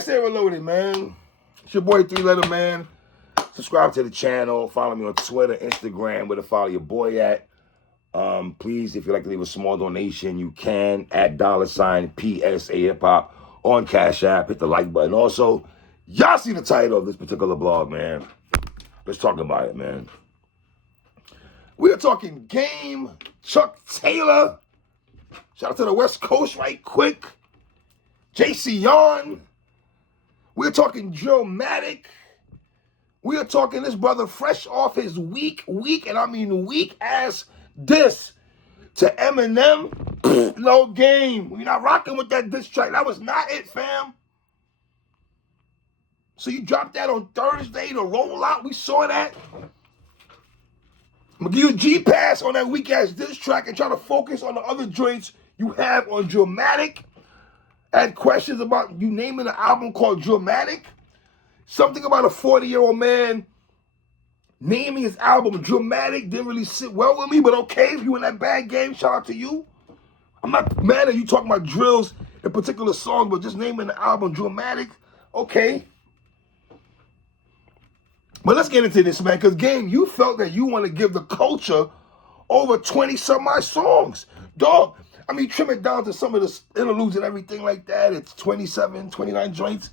PSA Reloaded, man. It's your boy 3-Letter Man. Subscribe to the channel. Follow me on Twitter, Instagram, where to follow your boy at. Please, if you'd like to leave a small donation, you can at $PSAhiphop on Cash App. Hit the like button. Also, y'all see the title of this particular blog, man. Let's talk about it, man. We are talking Game, Chuck Taylor. Shout out to the West Coast right quick. JC Yarn. We're talking Drillmatic. We are talking this brother fresh off his weak, and I mean weak ass diss to Eminem. No game. We're not rocking with that diss track. That was not it, fam. So you dropped that on Thursday to roll out. We saw that. I'm going to give you a G-pass on that weak ass diss track and try to focus on the other joints you have on Drillmatic. I had questions about you naming an album called Drillmatic. Something about a 40-year-old man naming his album Drillmatic didn't really sit well with me, but okay, if you in that bad game, shout out to you. I'm not mad at you talking about drills in particular songs, but just naming the album Drillmatic, okay. But let's get into this, man, because Game, you felt that you want to give the culture over 20-some-odd songs. Dog, I mean, trim it down to some of the interludes and everything like that. It's 27, 29 joints.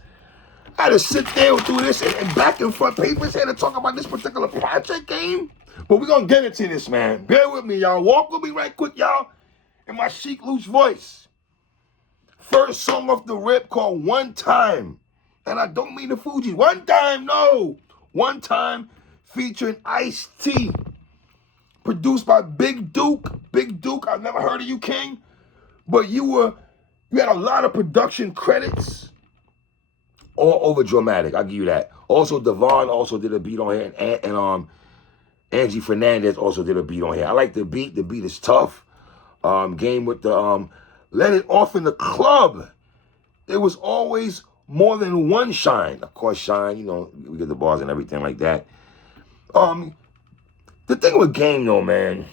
I had to sit there and do this and back and front papers here to talk about this particular project, Game. But we're going to get into this, man. Bear with me, y'all. Walk with me right quick, y'all, in my chic, loose voice. First song off the rip called One Time. And I don't mean the Fugees. One Time, no. One Time featuring Ice-T. Produced by Big Duke. Big Duke, I've never heard of you, King. But you had a lot of production credits all over Drillmatic. I'll give you that. Also, Devon also did a beat on here, and Angie Fernandez also did a beat on here. I like the beat. The beat is tough. Game with the Let It Off in the Club. There was always more than one Shine. Of course, Shine, you know, we get the bars and everything like that. The thing with Game, though, man,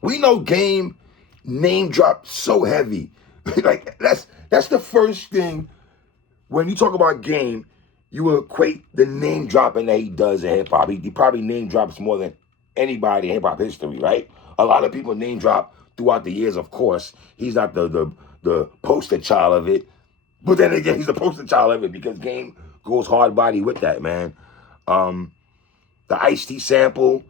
we know Game name dropped so heavy. Like, that's the first thing. When you talk about Game, you equate the name dropping that he does in hip-hop. He probably name drops more than anybody in hip-hop history, right? A lot of people name drop throughout the years, of course. He's not the poster child of it. But then again, he's the poster child of it because Game goes hard body with that, man. The Ice-T sample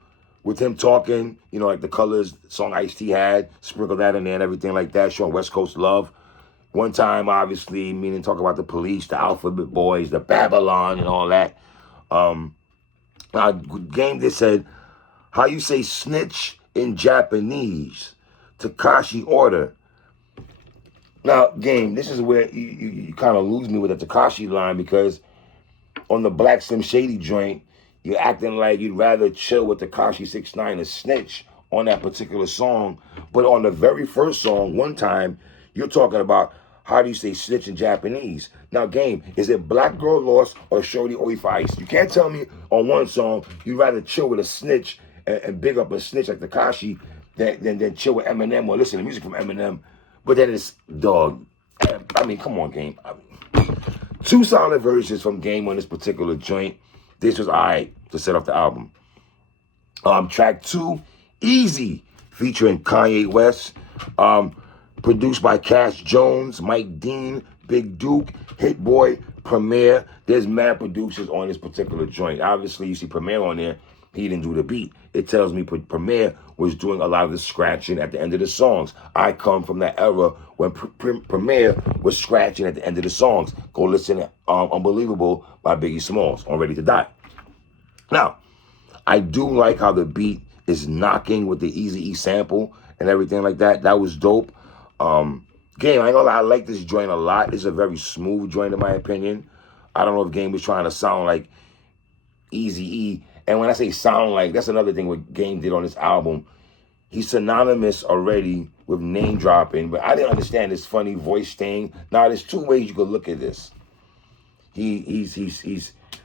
with him talking, you know, like the Colors song Ice-T had, sprinkle that in there and everything like that, showing West Coast love. One Time, obviously, meaning talk about the Police, the Alphabet Boys, the Babylon, and all that. Game just said, how you say snitch in Japanese? Takashi Order. Now, Game, this is where you kind of lose me with the Takashi line because on the Black Slim Shady joint, you're acting like you'd rather chill with Tekashi 6ix9ine and Snitch on that particular song. But on the very first song, One Time, you're talking about how do you say snitch in Japanese. Now, Game, is it Black Girl Lost or Shorty Oi for Ice? You can't tell me on one song you'd rather chill with a snitch and big up a snitch like Tekashi than chill with Eminem or listen to music from Eminem. But then it's, dog, I mean, come on, Game. I mean, 2 solid verses from Game on this particular joint. This was all right to set off the album. Track 2, Easy, featuring Kanye West. Produced by Cash Jones, Mike Dean, Big Duke, Hit Boy, Premier. There's mad producers on this particular joint. Obviously, you see Premier on there. He didn't do the beat. It tells me Premier was doing a lot of the scratching at the end of the songs. I come from that era when Premier was scratching at the end of the songs. Go listen to Unbelievable by Biggie Smalls on Ready to Die. Now, I do like how the beat is knocking with the Eazy-E sample and everything like that. That was dope. Game, I ain't gonna lie, I like this joint a lot. It's a very smooth joint in my opinion. I don't know if Game was trying to sound like Eazy-E. And when I say sound like, that's another thing what Game did on this album. He's synonymous already with name dropping, but I didn't understand this funny voice thing. Now, there's 2 ways you could look at this. He's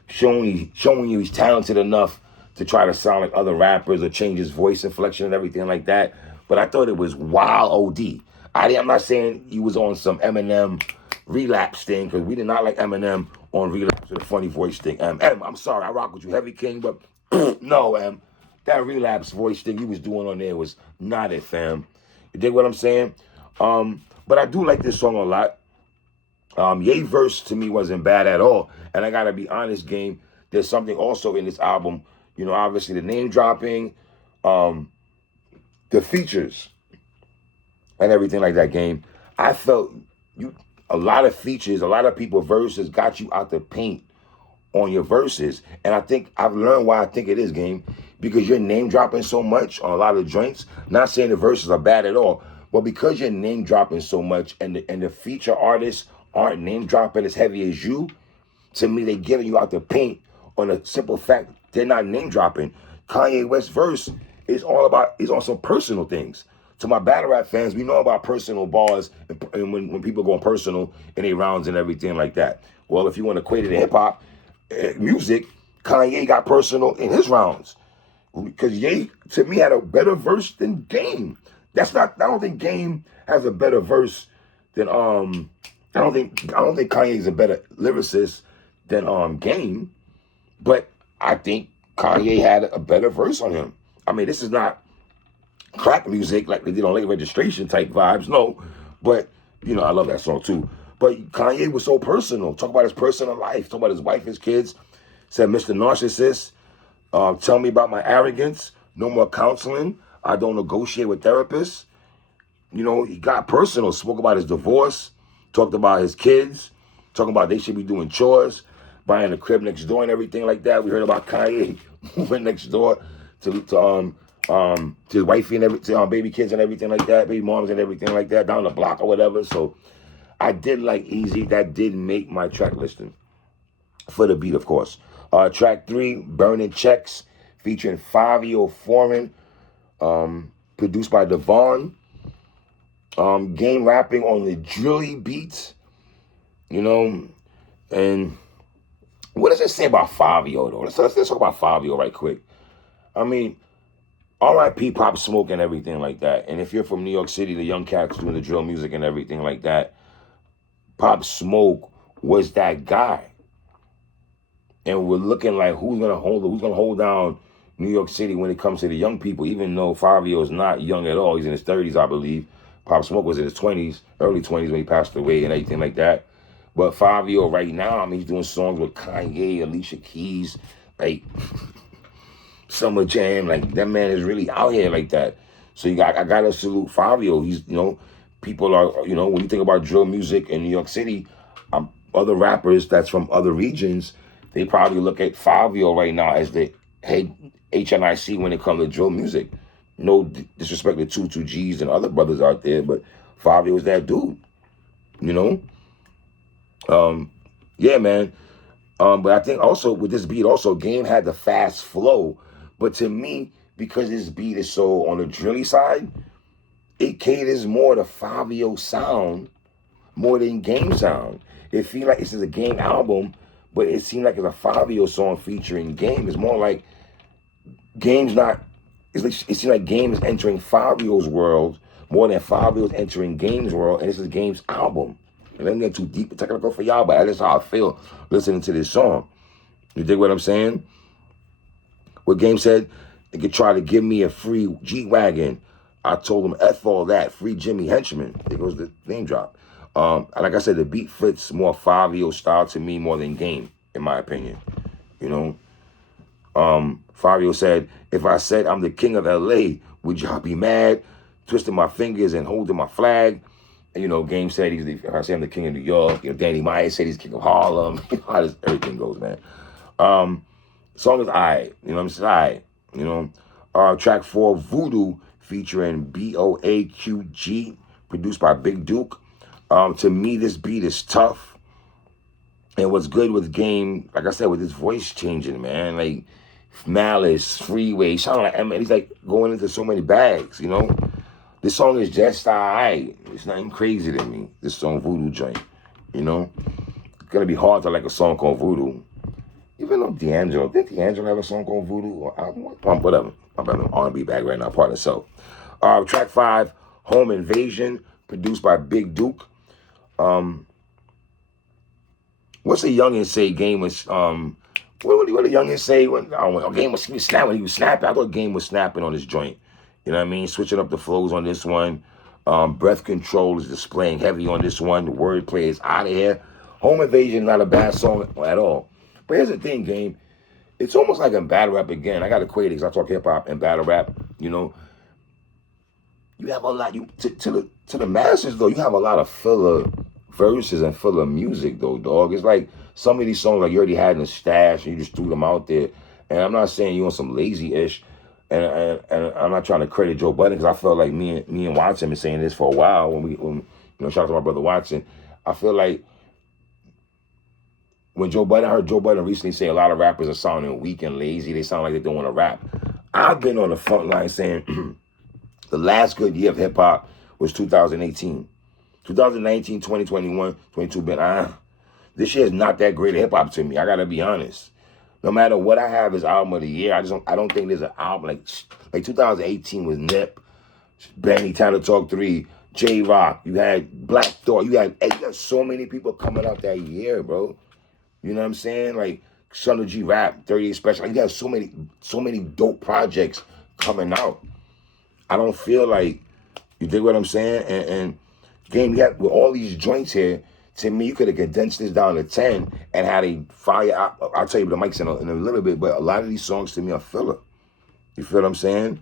showing you he's talented enough to try to sound like other rappers or change his voice inflection and everything like that. But I thought it was wild OD. I'm not saying he was on some Eminem relapse thing, because we did not like Eminem on relapse with a funny voice thing. I'm sorry, I rock with you, Heavy King, but no, that relapse voice thing you was doing on there was not it, fam. You dig what I'm saying? But I do like this song a lot. Ye verse to me wasn't bad at all. And I gotta be honest, Game, there's something also in this album, you know, obviously the name dropping, the features and everything like that, Game. I felt a lot of features, a lot of people verses got you out the paint on your verses. And I think I've learned why I think it is, Game, because you're name dropping so much on a lot of joints. Not saying the verses are bad at all, but because you're name dropping so much and the feature artists aren't name dropping as heavy as you, to me, they getting you out the paint on a simple fact they're not name dropping. Kanye West verse is on some personal things. To my battle rap fans, we know about personal bars and when people go personal in their rounds and everything like that. Well, if you want to equate it to hip hop music, Kanye got personal in his rounds. Because Ye, to me, had a better verse than Game. I don't think Game has a better verse than I don't think Kanye's a better lyricist than Game, but I think Kanye had a better verse on him. I mean, this is not crack music like they did on Late Registration type vibes, no. But, you know, I love that song too. But Kanye was so personal. Talk about his personal life. Talk about his wife, his kids. Said, Mr. Narcissist, tell me about my arrogance. No more counseling. I don't negotiate with therapists. You know, he got personal. Spoke about his divorce. Talked about his kids. Talking about they should be doing chores. Buying a crib next door and everything like that. We heard about Kanye moving next door to his wifey and to baby kids and everything like that, baby moms and everything like that, down the block or whatever. So I did like Easy. That did make my track listing for the beat, of course. Track 3, Burning Checks, featuring Fabio Foreign, produced by Devon. Game rapping on the drilly beats, you know, and what does it say about Fabio, though? Let's talk about Fabio right quick. I mean, R.I.P. Pop Smoke and everything like that. And if you're from New York City, the young cats doing the drill music and everything like that, Pop Smoke was that guy. And we're looking like who's gonna hold down New York City when it comes to the young people, even though Fabio is not young at all. He's in his 30s, I believe. Pop Smoke was in his 20s, early 20s when he passed away and everything like that. But Fabio right now, I mean, he's doing songs with Kanye, Alicia Keys, like Summer Jam. Like, that man is really out here like that. So I gotta salute Fabio. He's, you know, people are, you know, when you think about drill music in New York City, other rappers that's from other regions, they probably look at Fabio right now as the head HNIC when it comes to drill music. No disrespect to 2Gs and other brothers out there, but Fabio is that dude, you know? Yeah, man. But I think also with this beat, also Game had the fast flow. But to me, because this beat is so on the drilly side, it caters more to Fabio sound more than Game sound. It feel like this is a Game album, but it seemed like it's a Fabio song featuring Game. It's more like Game's not. It seems like Game is entering Fabio's world more than Fabio's entering Game's world, and this is Game's album. And let me get too deep and technical for y'all, but that's how I feel listening to this song. You dig what I'm saying? What Game said, they could try to give me a free G-Wagon. I told him, F all that, free Jimmy Henchman. There goes the name drop. Like I said, the beat fits more Fabio style to me more than Game, in my opinion. You know? Fabio said, if I said I'm the king of LA, would y'all be mad? Twisting my fingers and holding my flag. And, you know, Game said, if I say I'm the king of New York, you know, Danny Myers said he's king of Harlem. You know how everything goes, man. Song is I, you know what I'm saying? I, you know. Track 4, Voodoo, featuring BOAQG, produced by Big Duke. To me, this beat is tough. And what's good with Game, like I said, with his voice changing, man, like Malice, Freeway, sounding like Eminem. He's like going into so many bags, you know. This song is just alright. It's nothing crazy to me. This song, Voodoo joint, you know. It's gonna be hard to like a song called Voodoo. Even though did D'Angelo have a song called Voodoo or album? Whatever. I'm on R&B bag right now, part of itself. Track 5, Home Invasion, produced by Big Duke. What's a youngin say? Game was what did youngin say when Game was snapping when he was snapping? I thought Game was snapping on this joint. You know what I mean? Switching up the flows on this one. Breath Control is displaying heavy on this one. The wordplay is out of here. Home Invasion not a bad song at all. But here's the thing, Game. It's almost like in battle rap again. I got to equate it because I talk hip hop and battle rap. You know, you have a lot. To the masses though, you have a lot of filler verses and filler music though, dog. It's like some of these songs like you already had in the stash and you just threw them out there. And I'm not saying you on some lazy ish. And I'm not trying to credit Joe Budden because I felt like me and Watson been saying this for a while when shout out to my brother Watson. I feel like when I heard Joe Budden recently say a lot of rappers are sounding weak and lazy. They sound like they don't want to rap. I've been on the front line saying the last good year of hip hop was 2018. 2019, 2021, 22 been this year is not that great of hip hop to me. I gotta be honest. No matter what I have as album of the year, I don't think there's an album like 2018 was Nip, Benny, Time to Talk 3, J-Rock, you had Black Thought, you had so many people coming out that year, bro. You know what I'm saying? Like Son of G Rap, 38 Special. Like, you got so many dope projects coming out. I don't feel like, you dig what I'm saying? And Game, you got with all these joints here, to me, you could have condensed this down to 10 and had a fire. I'll tell you the mics in a little bit, but a lot of these songs to me are filler. You feel what I'm saying?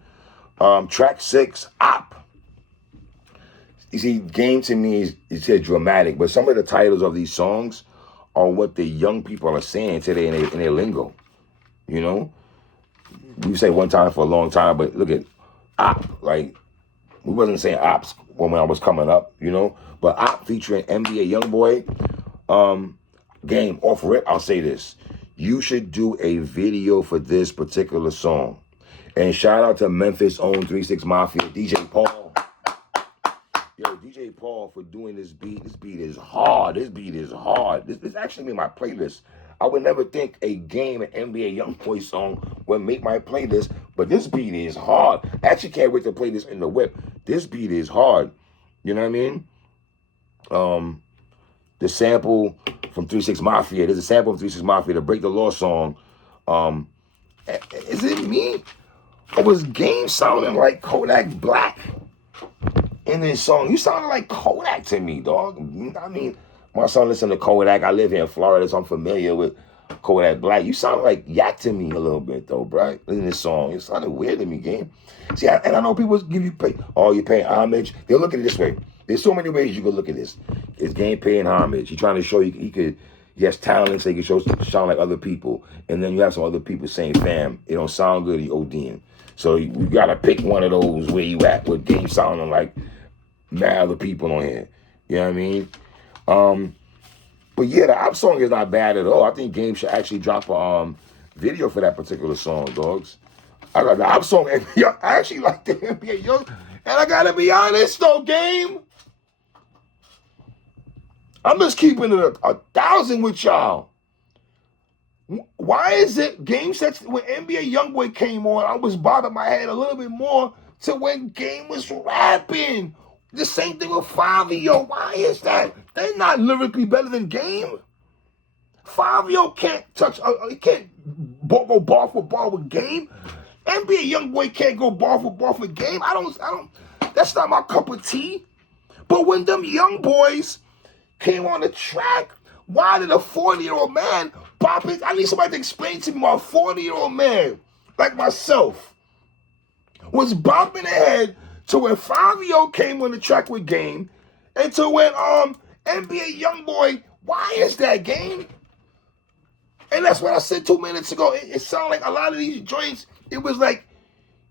Track 6, App. You see, Game to me is dramatic, but some of the titles of these songs are what the young people are saying today in their lingo. You know? We say one time for a long time, but look at Op. Like, we wasn't saying Ops when I was coming up, you know? But Op featuring NBA Youngboy, Game, off rip, I'll say this. You should do a video for this particular song. And shout out to Memphis' own 3-6 Mafia, DJ Paul. Yo, DJ Paul for doing this beat. This beat is hard. This actually made my playlist. I would never think a Game and NBA Youngboy song would make my playlist, but this beat is hard. I actually can't wait to play this in the whip. This beat is hard. You know what I mean? The sample from 3-6 Mafia. There's a sample from 3-6 Mafia, the Break the Law song. Is it me? Or was Game sounding like Kodak Black in this song? You sounded like Kodak to me, dog. I mean, my son listened to Kodak. I live here in Florida, so I'm familiar with Kodak Black. You sound like Yak to me a little bit, though, bro. In this song, it sounded weird to me, Game. See, and I know people give you you're paying homage. They'll look at it this way. There's so many ways you could look at this. Is Game paying homage? He's trying to show you he has talent, so he can sound like other people. And then you have some other people saying, fam, it don't sound good, you ODing. So you gotta pick one of those where you at with Game sounding like mad other people on here. You know what I mean? But yeah, the Op song is not bad at all. I think Game should actually drop a video for that particular song, dogs. I got the Op song. I actually like the NBA Young. And I gotta be honest though, Game. I'm just keeping it a 1,000 with y'all. Why is it Game sets when NBA Youngboy came on, I was bobbing my head a little bit more to when Game was rapping. The same thing with Fabio. Why is that? They're not lyrically better than Game. Fabio can't he can't go bar for bar with Game. NBA Youngboy can't go bar for bar with Game. I don't. That's not my cup of tea. But when them young boys came on the track, why did a 40-year-old man bop it? I need somebody to explain to me why a 40-year-old man like myself was bopping ahead to when Fabio came on the track with Game, and to when NBA Youngboy. Why is that, Game? And that's what I said 2 minutes ago. It sounded like a lot of these joints. It was like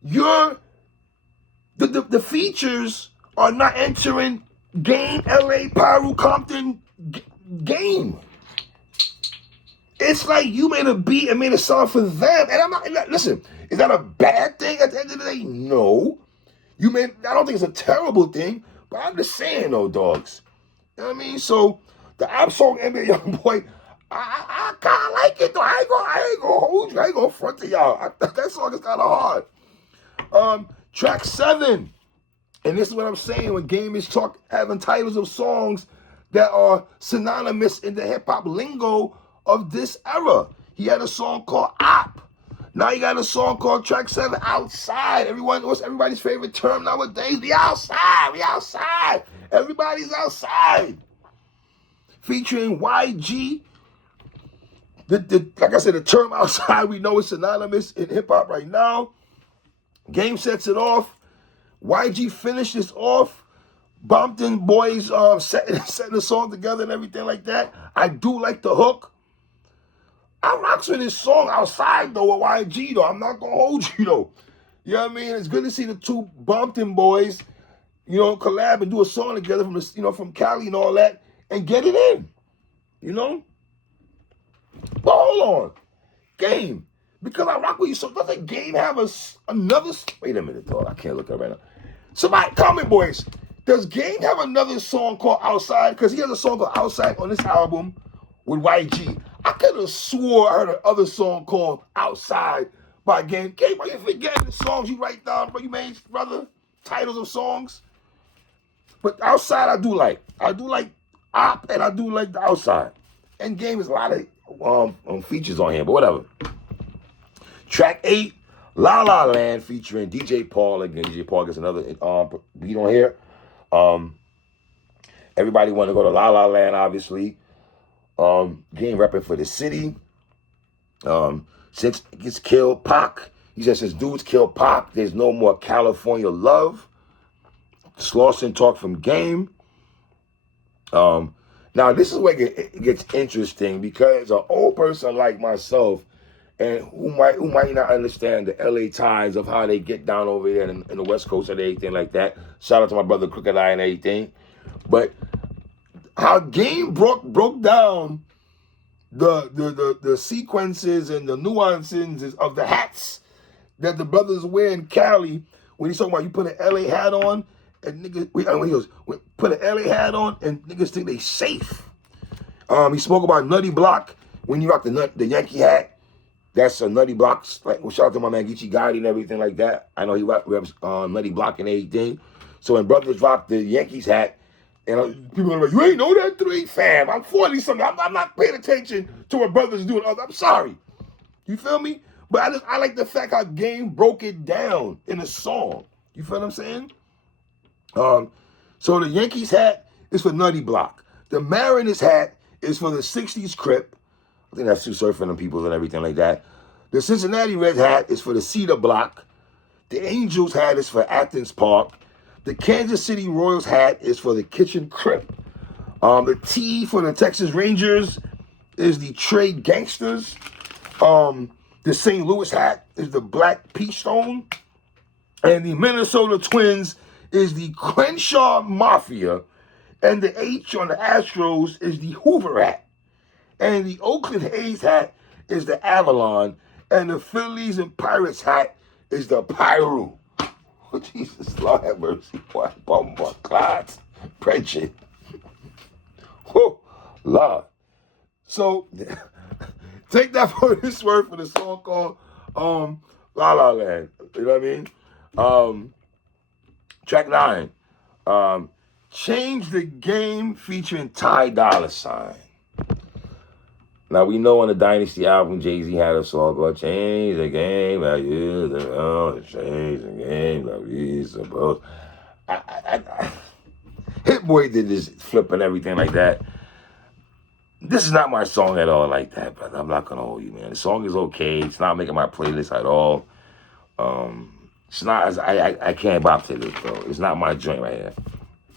the features are not entering Game, LA, Pyro, Compton, Game. It's like you made a beat and made a song for them. And I'm not, listen, is that a bad thing at the end of the day? No. I don't think it's a terrible thing, but I'm just saying though, dogs. You know what I mean? So the Op song NBA Youngboy, I kind of like it though. I ain't gonna hold you. I ain't gonna front to y'all. That song is kind of hard. Track 7. And this is what I'm saying when Game is having titles of songs that are synonymous in the hip-hop lingo of this era. He had a song called App. Now he got a song called Track 7, Outside. What's everybody's favorite term nowadays? We outside. We outside. Everybody's outside. Featuring YG. Like I said, the term outside we know is synonymous in hip-hop right now. Game sets it off. YG finished this off. Bompton Boys setting the song together and everything like that. I do like the hook. I rocks with this song outside though with YG though. I'm not gonna hold you though. You know what I mean? It's good to see the two Bompton Boys, collab and do a song together from Cali and all that and get it in. But hold on. Game. Because I rock with you, so doesn't Game have another... Wait a minute, dog. I can't look at it right now. Somebody, comment, boys. Does Game have another song called Outside? Because he has a song called Outside on this album with YG. I could have swore I heard another song called Outside by Game. Game, why you forgetting the songs you write down, bro? You made, brother, titles of songs. But Outside, I do like. I do like Op, and I do like the Outside. And Game has a lot of features on here, but whatever. Track 8, La La Land, featuring DJ Paul. Again, DJ Paul gets another beat on here. Everybody want to go to La La Land, obviously. Game repping for the city. Since it gets killed, Pac. He says, since dudes kill Pac, there's no more California love. Slauson talk from Game. Now, this is where it gets interesting because an old person like myself, and who might not understand the LA ties of how they get down over there in the West Coast and everything like that. Shout out to my brother Crooked Eye and everything. But how Game broke down the sequences and the nuances of the hats that the brothers wear in Cali. When he's talking about you put an LA hat on and niggas, when he goes, put an LA hat on and niggas think they safe. He spoke about Nutty Block. When you rock the Yankee hat, that's a Nutty Block. Like, well, shout out to my man Geechee Gotti and everything like that. I know he reps Nutty Block and everything. So when brothers rock the Yankees hat, and people are like, you ain't know that 3, fam. I'm 40-something. I'm not paying attention to what brothers do. I'm sorry. You feel me? But I like the fact how Game broke it down in a song. You feel what I'm saying? So the Yankees hat is for Nutty Block. The Mariners hat is for the 60s Crip. I think that's Sue Surfing and people and everything like that. The Cincinnati Reds hat is for the Cedar Block. The Angels hat is for Athens Park. The Kansas City Royals hat is for the Kitchen Crip. The T for the Texas Rangers is the Trade Gangsters. The St. Louis hat is the Black Peachstone. And the Minnesota Twins is the Crenshaw Mafia. And the H on the Astros is the Hoover hat. And the Oakland A's hat is the Avalon. And the Phillies and Pirates hat is the Pyro. Oh, Jesus, Lord have mercy. Boy, bumper, clots, preaching. Oh, Lord. So, take that for this word for the song called La La Land. You know what I mean? Track 9. Change the Game featuring Ty Dolla $ign. Now, we know on the Dynasty album, Jay-Z had a song called Change the Game, I use it all, change the game like we supposed. Hit Boy did this flip and everything like that. This is not my song at all like that, brother. I'm not going to hold you, man. The song is okay. It's not making my playlist at all. It's not, I can't bop to this, bro. It's not my joint right here.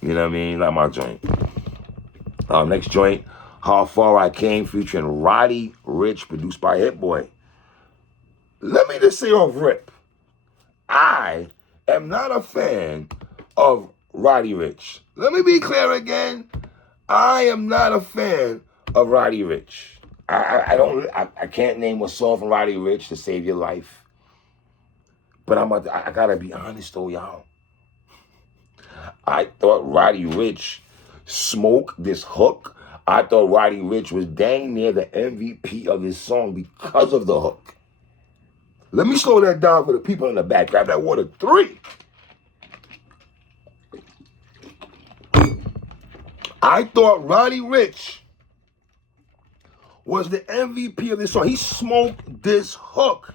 You know what I mean? Not my joint. Next joint. How Far I Came, featuring Roddy Ricch, produced by Hit Boy. Let me just say off rip, I am not a fan of Roddy Ricch. Let me be clear again. I am not a fan of Roddy Ricch. I can't name a song from Roddy Ricch to save your life. But I gotta be honest though, y'all. I thought Roddy Ricch smoked this hook. I thought Roddy Ricch was dang near the MVP of this song because of the hook. Let me slow that down for the people in the back. Grab that water. 3. I thought Roddy Ricch was the MVP of this song. He smoked this hook.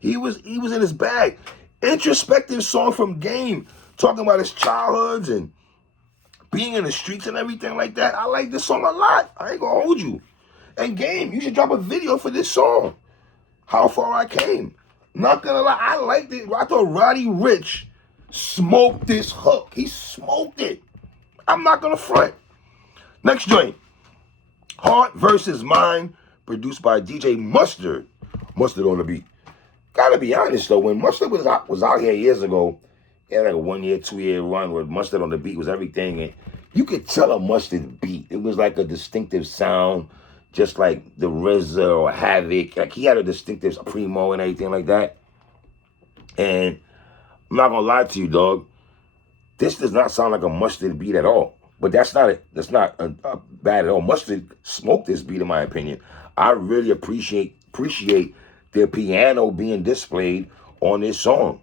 He was in his bag. Introspective song from Game, talking about his childhoods and being in the streets and everything like that. I like this song a lot. I ain't gonna hold you. And Game, you should drop a video for this song. How Far I Came. Not gonna lie, I liked it. I thought Roddy Ricch smoked this hook. He smoked it. I'm not gonna front. Next joint. Heart versus Mind, produced by DJ Mustard. Mustard on the beat. Gotta be honest though, when Mustard was out here years ago, he had like a 1 year, 2 year run where Mustard on the beat was everything, and you could tell a Mustard beat. It was like a distinctive sound, just like the RZA or Havoc. Like he had a distinctive Primo and everything like that. And I'm not gonna lie to you, dog. This does not sound like a Mustard beat at all. But that's not bad at all. Mustard smoked this beat in my opinion. I really appreciate the piano being displayed on this song.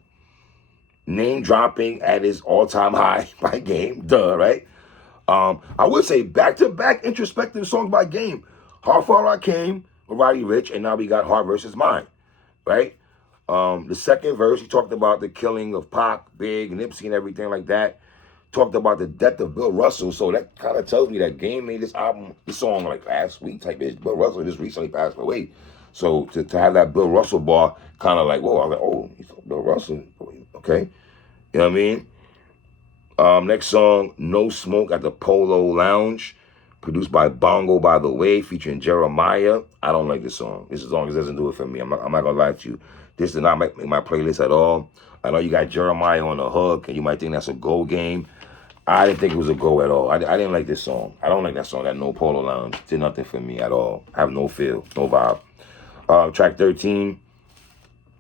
Name dropping at his all-time high by Game. Duh, right? I would say back-to-back introspective songs by Game. How Far I Came with Roddy Ricch, and now we got Heart versus Mind, right? The second verse, he talked about the killing of Pac, Big, Nipsey, and everything like that. Talked about the death of Bill Russell, so that kind of tells me that Game made this song like last week type ish. Bill Russell just recently passed away. So to have that Bill Russell bar, kind of like, whoa, I was like, oh, Bill Russell, okay. You know what I mean? Next song, No Smoke at the Polo Lounge, produced by Bongo By The Way, featuring Jeremiah. I don't like this song. This song doesn't do it for me. I'm not gonna lie to you. This did not make my playlist at all. I know you got Jeremiah on the hook, and you might think that's a go game. I didn't think it was a go at all. I didn't like this song. I don't like that song, that No Polo Lounge. Did nothing for me at all. I have no feel, no vibe. Track 13,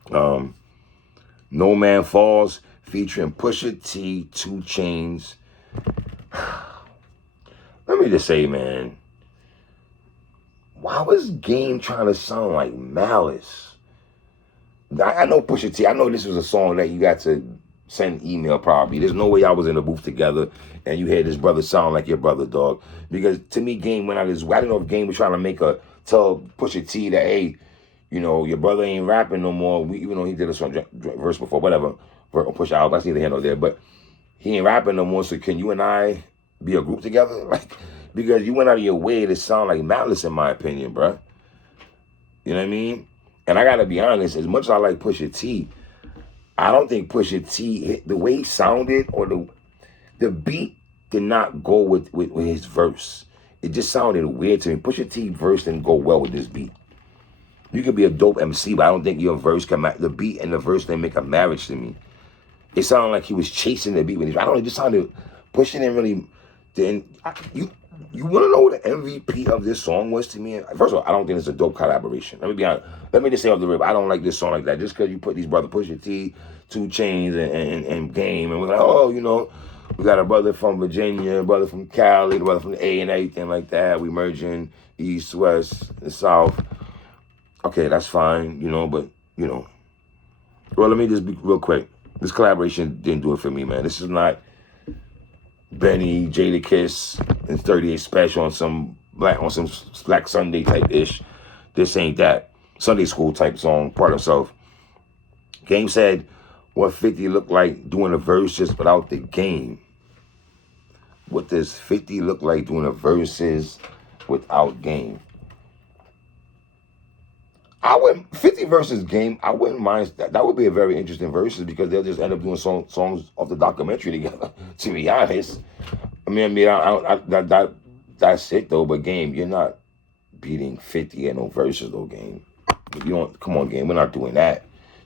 No Man Falls, featuring Pusha T, 2 Chainz. Let me just say, man, why was Game trying to sound like Malice? I know Pusha T. I know this was a song that you got to send email probably. There's no way I was in the booth together and you hear this brother sound like your brother, dog. Because to me, Game went out his way. I don't know if Game was trying to tell Pusha T that, hey, you know, your brother ain't rapping no more. Even though he did a song verse before, whatever. Push out, that's neither here nor there. But he ain't rapping no more, so can you and I be a group together? Like, because you went out of your way to sound like Malice, in my opinion, bruh. You know what I mean? And I gotta be honest, as much as I like Pusha T, I don't think Pusha T, the way he sounded or the beat did not go with his verse. It just sounded weird to me. Pusha T verse didn't go well with this beat. You could be a dope MC, but I don't think your verse the beat and the verse didn't make a marriage to me. It sounded like he was chasing the beat with his. I don't know, it just sounded, Pusha didn't really, you want to know what the MVP of this song was to me? First of all, I don't think it's a dope collaboration. Let me be honest. Let me just say off the rip, I don't like this song like that. Just because you put these brother Pusha T, 2 Chainz, and Game, and we're like, oh, you know, we got a brother from Virginia, a brother from Cali, a brother from the A and everything like that. We merging East, West, and South. Okay, that's fine, you know, but, you know. Well, let me just be real quick. This collaboration didn't do it for me, man. This is not Benny, Jadakiss, and 38 Special on some Black Sunday type ish. This ain't that. Sunday school type song, part of himself. Game said, what 50 look like doing the verses without the Game? What does 50 look like doing the verses without Game? 50 versus Game, I wouldn't mind that. That would be a very interesting verses because they'll just end up doing songs of the documentary together, to be honest. That's it though, but Game, you're not beating 50 in no verses though, Game. You don't, come on, Game, we're not doing that.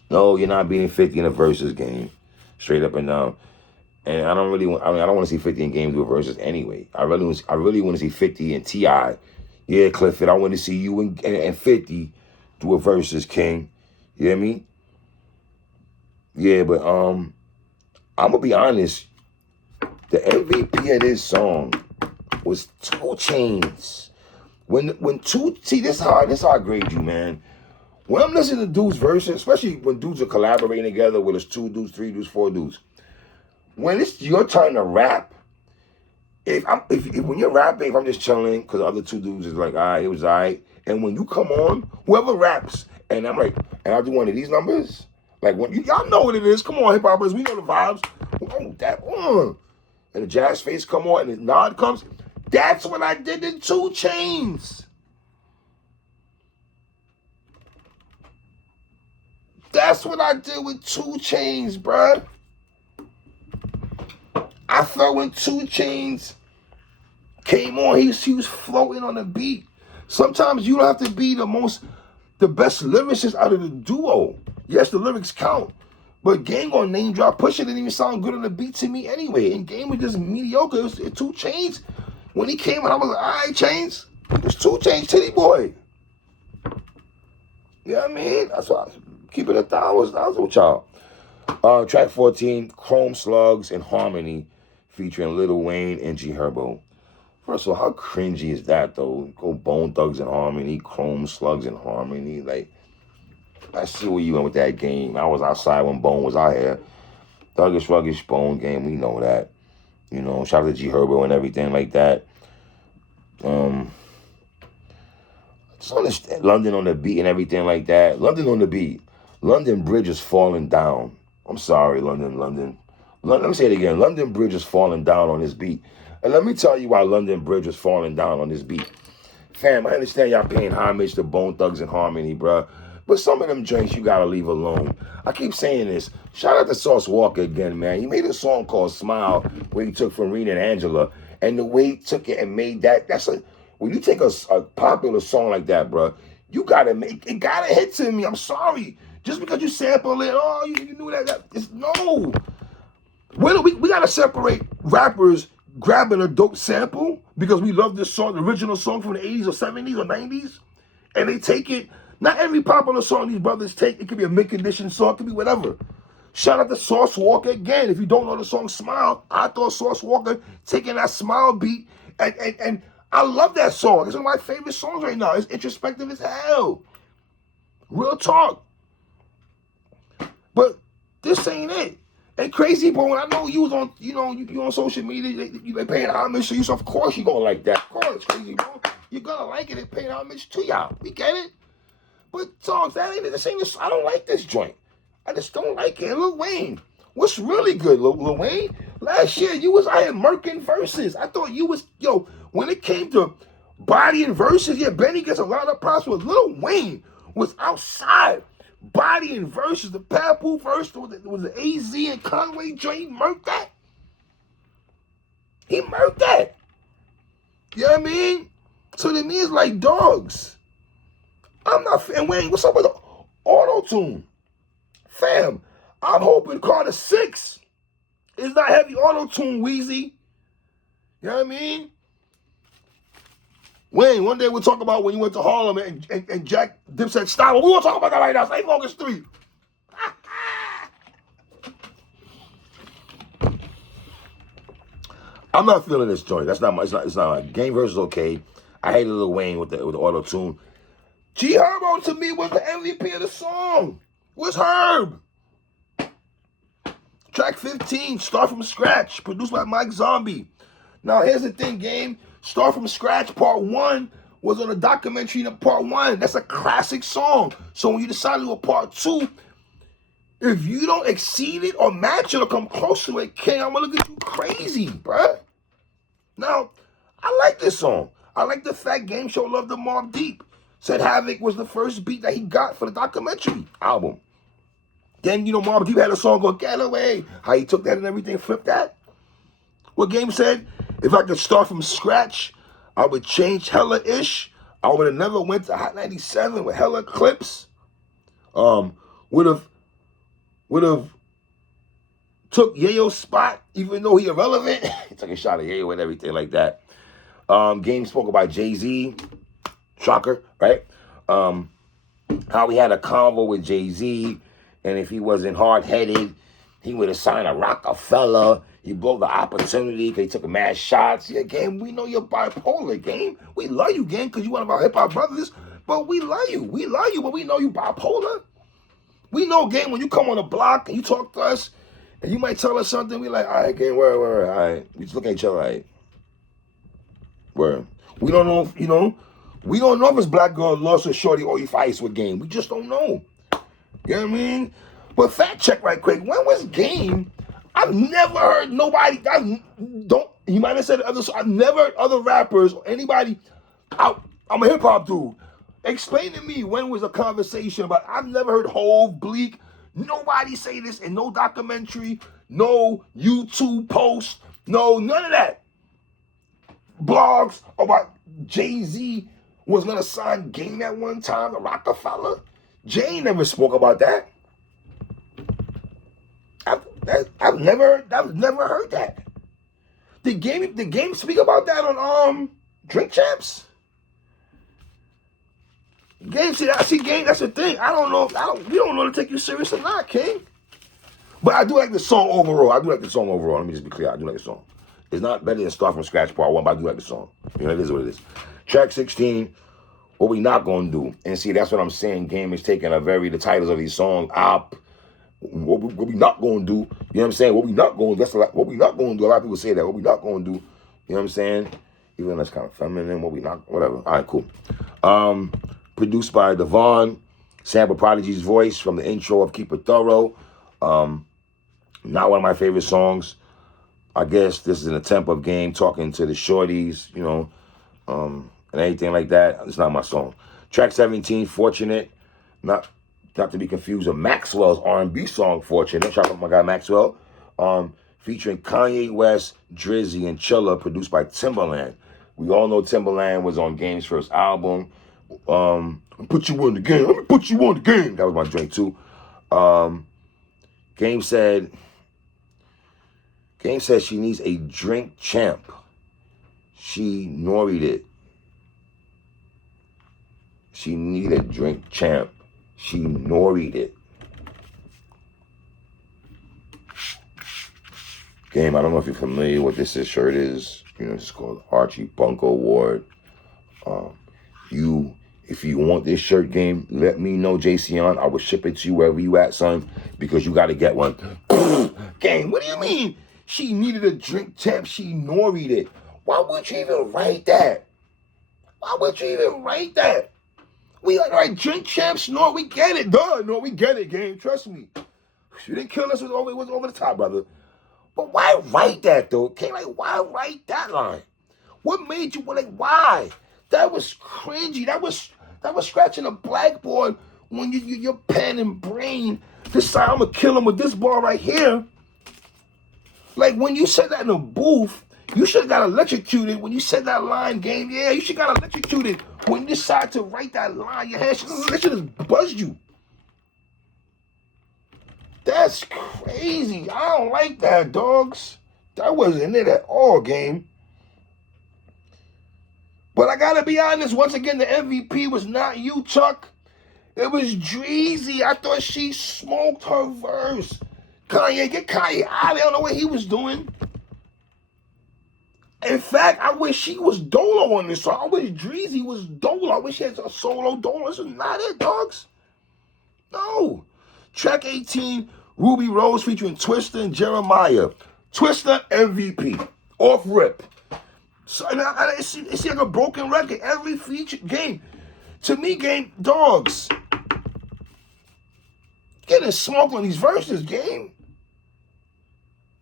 No, you're not beating 50 in a verses, Game. Straight up and down. And I don't want to see 50 in Game do verses anyway. I really want to see 50 and T.I. Yeah, Clifford, I want to see you and 50 do a versus, King. You know what I mean? Yeah, but I'm gonna be honest. The MVP of this song was 2 Chainz. See, this is how I grade you, man. When I'm listening to dudes' verses, especially when dudes are collaborating together, whether it's 2 dudes, 3 dudes, 4 dudes, when it's your turn to rap, if when you're rapping, if I'm just chilling, because the other two dudes is like, all right, it was all right. And when you come on, whoever raps, and I'm like, and I'll do one of these numbers, like when y'all know what it is. Come on, hip hoppers, we know the vibes. Oh, that one. And the jazz face come on, and the nod comes. That's what I did in 2 Chainz. That's what I did with 2 Chainz, bruh. I felt when 2 Chainz came on, he was floating on the beat. Sometimes you don't have to be the best lyricist out of the duo. Yes, the lyrics count. But Game on name drop, Pusha didn't even sound good on the beat to me anyway. And Game was just mediocre. It was 2 Chainz. When he came out, I was like, all right, Chainz. It's 2 Chainz, Titty Boy. You know what I mean? That's why I was keeping it down. I was with y'all. Track 14, Chrome Slugs in Harmony, featuring Lil Wayne and G Herbo. First of all, how cringy is that, though? Go Bone Thugs in Harmony, Chrome Slugs in Harmony. Like, I see where you went with that game. I was outside when Bone was out here. Thuggish, Ruggish, Bone game, we know that. You know, shout out to G Herbo and everything like that. Just understand London on the beat and everything like that. London on the beat. London Bridge is falling down. I'm sorry, London. Let me say it again. London Bridge is falling down on this beat. And let me tell you why London Bridge is falling down on this beat. Fam, I understand y'all paying homage to Bone Thugs in Harmony, bruh. But some of them joints you gotta leave alone. I keep saying this. Shout out to Sauce Walker again, man. He made a song called Smile where he took from Rena and Angela. And the way he took it and made that, when you take a popular song like that, bruh, you gotta make, it gotta hit to me. I'm sorry. Just because you sample it, oh, you knew that. No. We gotta separate rappers grabbing a dope sample because we love this song, the original song from the 80s or 70s or 90s, and they take it. Not every popular song these brothers take, it could be a mid-condition song, it could be whatever. Shout out to Sauce Walker again. If you don't know the song Smile, I thought Sauce Walker taking that Smile beat, and I love that song. It's one of my favorite songs right now. It's introspective as hell. Real talk. But this ain't it. And Crazy Bone, I know you was on, you on social media, they paying homage to you, so of course you gonna like that. Of course, Crazy Bone. You're gonna like it and paying homage to y'all. We get it. But songs, that ain't this ain't. I don't like this joint. I just don't like it. Lil Wayne, what's really good, Lil Wayne? Last year you was out here murking verses. I thought you was when it came to body and verses. Yeah, Benny gets a lot of props, but Lil Wayne was outside body and verses. The Papu verse was the AZ and Conway joint. He murked that. He murked that. You know what I mean? So to me, it's like dogs. I'm not, and Wayne, what's up with the auto-tune? Fam, I'm hoping Carter 6 is not heavy auto-tune, Wheezy. You know what I mean? Wayne, one day we'll talk about when you went to Harlem and Jack Dipset style. We won't talk about that right now. Stay focused 3. I'm not feeling this joint. That's not my, it's not my game verse is okay. I hated Lil Wayne with the auto-tune. G Herbo to me was the MVP of the song. Where's Herb? Track 15, Start From Scratch, produced by Mike Zombie. Now here's the thing, game. Start From Scratch Part 1 was on a documentary in Part 1. That's a classic song. So when you decide to do a Part 2, if you don't exceed it or match it or come close to it, King, I'm gonna look at you crazy, bruh. Now, I like this song. I like the fact Game Show loved the Mobb Deep. Said Havoc was the first beat that he got for the documentary album. Then, Mobb Deep had a song called Get Away. How he took that and everything, flipped that. What Game said, if I could start from scratch, I would change hella-ish. I would have never went to Hot 97 with hella clips. Would have took Yayo's spot, even though he irrelevant. He took a shot at Yayo and everything like that. Game spoke about Jay-Z. Shocker, right? How he had a convo with Jay-Z, and if he wasn't hard-headed, he would have signed a Rockefeller. He blew the opportunity because he took mad shots. Yeah, Game, we know you're bipolar, Game. We love you, Game, because you one of our hip-hop brothers, but we love you. We love you, but we know you bipolar. We know, Game, when you come on the block and you talk to us, and you might tell us something, we like, all right, Game, where, all right. We just look at each other, all right. Where we don't know if, we don't know if it's Black Girl Lost or Shorty or if Ice with Game. We just don't know. You know what I mean? But fact check right quick. When was Game? I've never heard nobody. He might have said other. I've never heard other rappers or anybody. I'm a hip hop dude. Explain to me when was a conversation about. I've never heard Hove, Bleak. Nobody say this in no documentary, no YouTube post, no none of that. Blogs about Jay-Z was gonna sign Game at one time, the Rockefeller. Jay never spoke about that. I've never heard that. Did Game speak about that on Drink Champs? Game, see Game, that's the thing. We don't know to take you serious or not, King. But I do like the song overall. Let me just be clear. I do like the song. It's not better than Start From Scratch Part 1, but I do like the song. It is what it is. Track 16, What We Not Gonna Do. And see, that's what I'm saying. Game is taking the titles of these songs up. What we not gonna do? You know what I'm saying? What we not gonna do? What we not gonna do? A lot of people say that. What we not gonna do? You know what I'm saying? Even though that's kind of feminine. What we not? Whatever. All right, cool. Produced by Devon. Sample Prodigy's voice from the intro of Keep It Thorough. Not one of my favorite songs. I guess this is an attempt of Game talking to the shorties, and anything like that. It's not my song. Track 17, Fortunate. Not to be confused with Maxwell's R&B song, Fortunate. Shout out to my guy Maxwell. Featuring Kanye West, Drizzy, and Chilla, produced by Timbaland. We all know Timbaland was on Game's first album. Put you on the game. Let me put you on the game. That was my drink too. Game said she needs a drink champ. She noried it. She need a drink champ. She noried it. Game, I don't know if you're familiar with this shirt is. It's called Archie Bunko Award. If you want this shirt, Game, let me know, JCon. I will ship it to you wherever you at, son, because you got to get one. Game, what do you mean? She needed a drink champ. She noried it. Why would you even write that? We like drink champs, no, we get it, no, we get it, Game. Trust me. You didn't kill us. It was over the top, brother. But why write that though? Okay, why write that line? What made you why? That was cringy. That was scratching a blackboard when your pen and brain decide I'm gonna kill him with this ball right here. When you said that in a booth, you should have got electrocuted when you said that line, Game. Yeah, you should have got electrocuted when you decide to write that line. Your hand should have buzzed you. That's crazy. I don't like that, dogs. That wasn't it at all, Game. But I gotta be honest, once again, the MVP was not you, Chuck. It was Dreezy. I thought she smoked her verse. Kanye, get Kanye out of there. I don't know what he was doing. In fact, I wish she was Dolo on this song. I wish Dreezy was Dolo. I wish he had a solo Dolo. This is not it, dogs. No. Track 18, Ruby Rose featuring Twista and Jeremiah. Twista MVP. Off rip. So, it's like a broken record. Every feature, Game. To me, Game, dogs. Getting smoked on these verses, Game.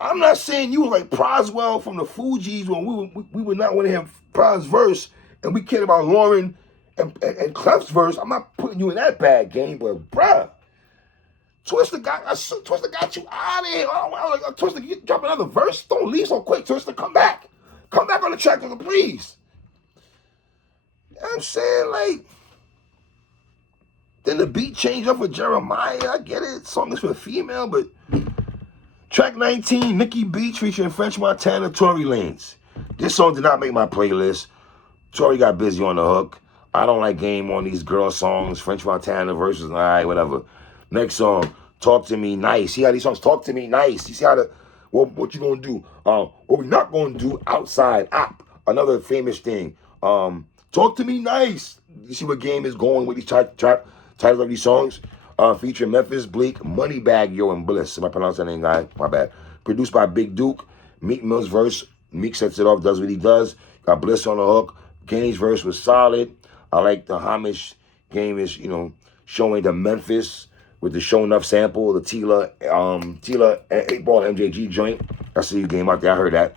I'm not saying you were like Proswell from the Fugees when we would not want to have Pros verse and we cared about Lauren and Clef's verse. I'm not putting you in that bad, Game, but bruh. Twista got you out of here. Twista, you drop another verse. Don't leave so quick, Twista. Come back. Come back on the track, please. You know what I'm saying? Then the beat changed up for Jeremiah. I get it. Song is for a female, but track 19, Nicki Beach featuring French Montana, Tory Lanez. This song did not make my playlist. Tory got busy on the hook. I don't like Game on these girl songs. French Montana versus, all right, whatever. Next song, Talk to Me Nice. See how these songs Talk to Me Nice. You see how what you gonna do? What we not gonna do outside. App, another famous thing. Talk to Me Nice. You see what Game is going with these titles of these songs? Featuring Memphis Bleak, Moneybag Yo, and Bliss. Am I pronouncing that name, guy? My bad. Produced by Big Duke. Meek Mill's verse. Meek sets it off, does what he does. Got Bliss on the hook. Game's verse was solid. I like the homage Game is, showing the Memphis with the Show Enough sample, the Tila 8-ball MJG joint. I see you Game out there. I heard that.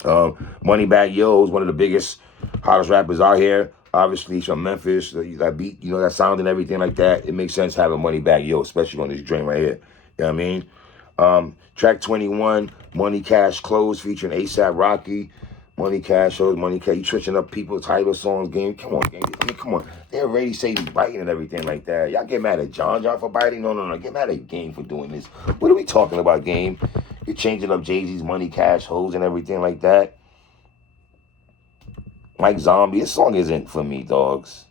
Moneybagg Yo is one of the biggest, hottest rappers out here. Obviously, he's from Memphis. That beat, that sound and everything like that. It makes sense having Moneybagg Yo, especially on this joint right here. You know what I mean? Track 21, Money Cash Clothes featuring A$AP Rocky. Money Cash shows, Money Cash. You switching up people's title songs, Game. Come on, Game. I mean, come on. They already say he's biting and everything like that. Y'all get mad at John for biting? No. Get mad at Game for doing this. What are we talking about, Game? You're changing up Jay-Z's Money Cash hoes and everything like that. Mike Zombie, this song isn't for me, dogs.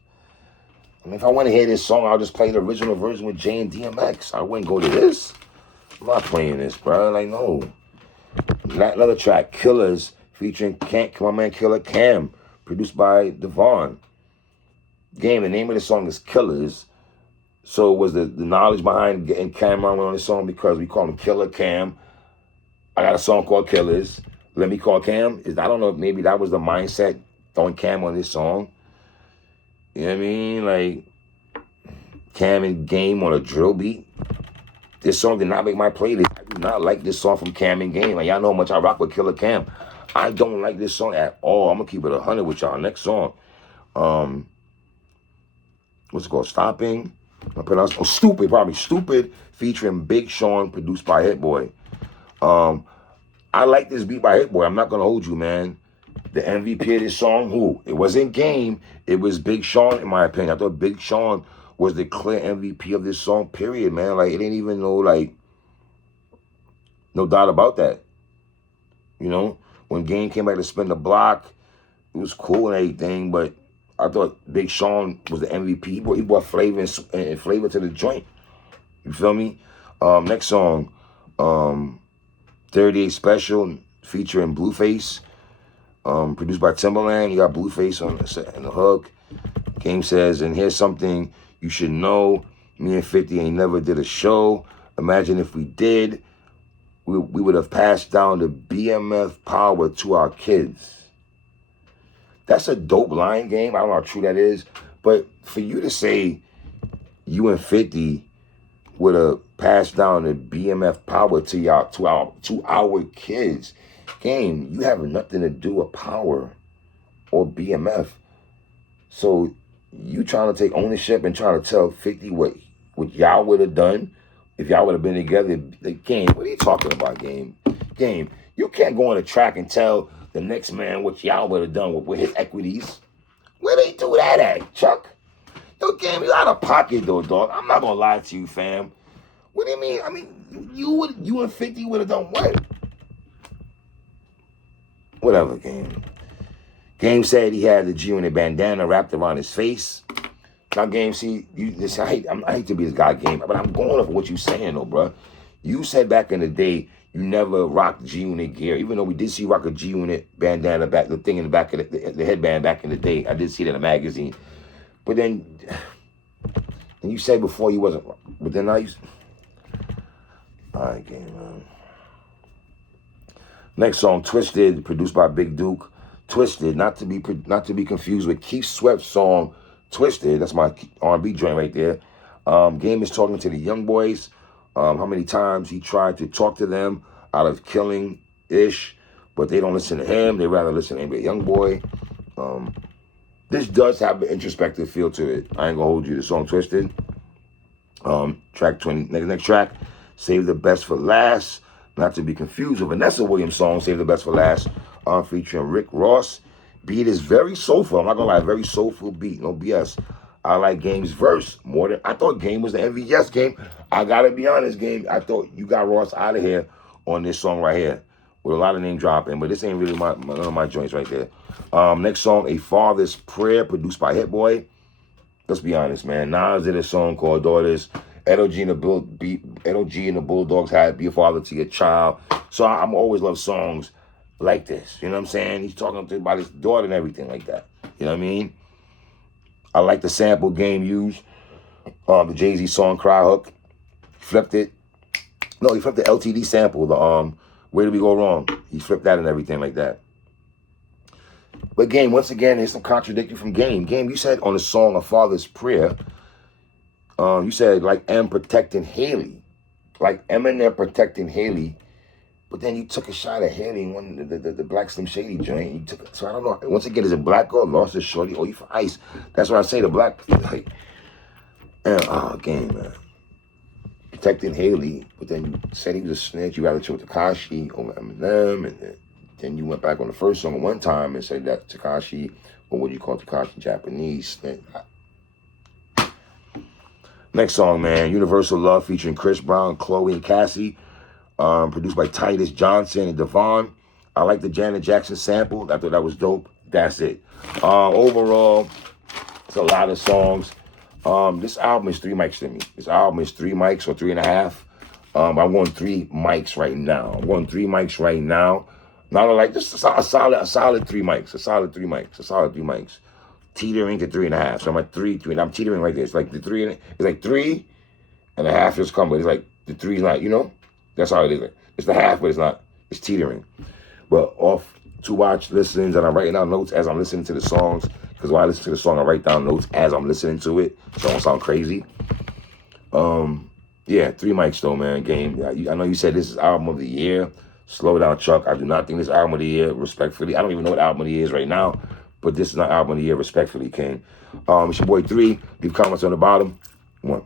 I mean, if I want to hear this song, I'll just play the original version with Jay and DMX. I wouldn't go to this. I'm not playing this, bro. Like, no. Another track, Killers, featuring my man Killer Cam, produced by Devon. Game, the name of the song is Killers. So was the knowledge behind getting Cameron on this song because we call him Killer Cam. I got a song called Killers. Let me call Cam. I don't know if maybe that was the mindset throwing Cam on this song. You know what I mean? Like, Cam and Game on a drill beat. This song did not make my playlist. I do not like this song from Cam and Game. Like, y'all know how much I rock with Killer Cam. I don't like this song at all. I'm going to keep it 100 with y'all. Next song. What's it called? Stopping. I pronounce Stupid, probably. Stupid, featuring Big Sean, produced by Hit Boy. I like this beat by Hit Boy. I'm not going to hold you, man. The MVP of this song, who? It wasn't Game. It was Big Sean, in my opinion. I thought Big Sean was the clear MVP of this song, period, man. Like, it ain't even no doubt about that. When Game came back to spin the block, it was cool and everything, but I thought Big Sean was the MVP. He brought flavor and flavor to the joint. You feel me? Next song, 38 Special, featuring Blueface. Produced by Timbaland. You got Blueface on the hook. Game says, and here's something you should know. Me and 50 ain't never did a show. Imagine if we did, we would have passed down the BMF power to our kids. That's a dope line, Game. I don't know how true that is. But for you to say you and 50 would have passed down the BMF power to our kids, Game, you have nothing to do with power or BMF. So you trying to take ownership and trying to tell 50 what y'all would have done if y'all would have been together. Game, what are you talking about, Game? Game, you can't go on a track and tell the next man what y'all would have done with his equities. Where they do that at, Chuck? Yo, Game, you out of pocket though, dog. I'm not gonna lie to you, fam. What do you mean? I mean, you and 50 would have done what? Whatever, Game. Game said he had the G-Unit bandana wrapped around his face. Now, Game, see, I hate to be this guy, Game, but I'm going off of what you saying, though, bro. You said back in the day you never rocked G-Unit gear, even though we did see you rock a G-Unit bandana back, the thing in the back of the headband back in the day. I did see that in a magazine. But then, and you said before you wasn't, but then now you. All right, Game, man. Next song, Twisted, produced by Big Duke. Twisted, not to be confused with Keith Sweat's song Twisted. That's my R&B joint right there. Game is talking to the young boys. How many times he tried to talk to them out of killing-ish, but they don't listen to him. They rather listen to a young boy. This does have an introspective feel to it. I ain't gonna hold you. The song Twisted. Track 20. Next track, Save the Best for Last. Not to be confused with Vanessa Williams' song, Save the Best for Last, featuring Rick Ross. Beat is very soulful. I'm not going to lie, very soulful beat. No BS. I like Game's verse more than... I thought Game was the MVP. Yes, Game. I got to be honest, Game. I thought you got Ross out of here on this song right here with a lot of name dropping, but this ain't really none of my joints right there. Next song, A Father's Prayer, produced by Hit Boy. Let's be honest, man. Nas did a song called Daughters. Edo G and the Bulldogs had Be a Father to Your Child. So I'm always love songs like this. You know what I'm saying? He's talking about his daughter and everything like that. You know what I mean? I like the sample Game used. The Jay-Z song Cry Hook. Flipped it. No, he flipped the LTD sample. The Where Did We Go Wrong? He flipped that and everything like that. But Game, once again, there's some contradicting from Game. Game, you said on the song A Father's Prayer, you said like M protecting Haley. Like Eminem protecting Haley. But then you took a shot at Haley in one the Black Slim Shady joint. You took, so I don't know. Once again, is it black girl lost his shorty? Oh, you for ice. That's what I say, the black, like, Game, man. Protecting Haley, but then you said he was a snitch. You rather chose Tekashi over Eminem, and then you went back on the first song one time and said that Tekashi, or what do you call Tekashi, Japanese snitch. Next song, man, Universal Love featuring Chris Brown, Chloe, and Cassie, produced by Titus Johnson and Devon. I like the Janet Jackson sample. I thought that was dope. That's it. Overall, it's a lot of songs. This album is 3 mics to me. This album is 3 mics or 3.5. I'm going 3 mics right now. I'm going 3 mics right now. Not like just a solid 3 mics. A solid 3 mics. A solid 3 mics. Teetering to 3.5. So I'm at 3. I'm teetering right there. It's like the 3. It's like 3.5 just come, but it's like the 3's not. You know, that's how it is. It's the half, but it's not. It's teetering. But off to watch listens, and I'm writing down notes as I'm listening to the songs. Because when I listen to the song, I write down notes as I'm listening to it, so it don't sound crazy. Yeah, 3 mics though, man. Game. I know you said this is album of the year. Slow down, Chuck. I do not think this album of the year, respectfully. I don't even know what album of the year is right now, but this is not album of the year, respectfully, King. It's your boy 3. Leave comments on the bottom. 1.